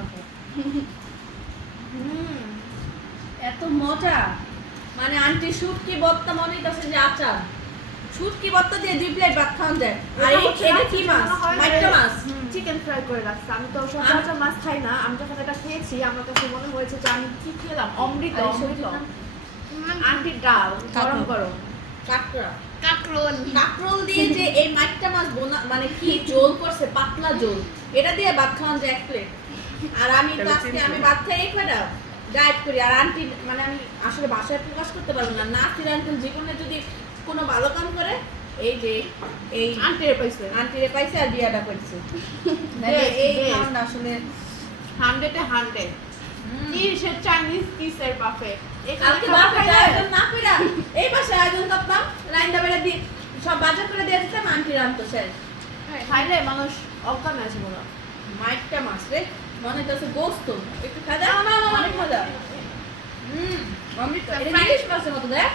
ওকে এত মজা মানে আন্টি শুটকি ভর্তা মনে হইতাছে যে আচার শুটকি ভর্তা দিয়ে 2 প্লেট ভাত খাওয়া যায় আর এটা কি মাছ মাইকা মাছ চিকেন ফ্রাই করে রাখছে আমি তো সচরাচর মাছ খাই না আমি যখন এটা খেয়েছি আমার কাছে মনে হয়েছে যে আমি কি খেলাম অমৃত অমৃত আন্টি ডাল গরম গরম কাকড়া কাকরোল দিয়ে যে এই মাইকা মাছ মানে কি ঝোল করছে পাতলা ঝোল এটা দিয়ে ভাত খাওয়া যায় 1 প্লেট আর আমি তো আজকে আমি ভাত খাই এই কয়টা ডায়েট করি আর আন্টি মানে আমি আসলে ভাষায় প্রকাশ করতে পারবো না নাতির আঙ্কেল জীবনে যদি কোনো ভালো কাম করে এই যে এই আন্টির পাইছে আর বিয়াটা করছে এই খাওয়াটা আসলে 100 এ 100 কি সে চাইনিজ কিসের বাফে কালকে বাফেটা আয়োজন না কইরা এই পাশে আয়োজন করতাম রাইন্দা বেলা দিয়ে সব বাজার করে দিয়ে দিতাম আন্টি রান্তো শেষ খাইলে মানুষ অজ্ঞান আছে বলো মাইকটা মাছ রে মনে হচ্ছে গোস্ত একটু খাওয়া দাও না অনেক মজা অমৃত এটা ইলিশ মাছের মতো দেখ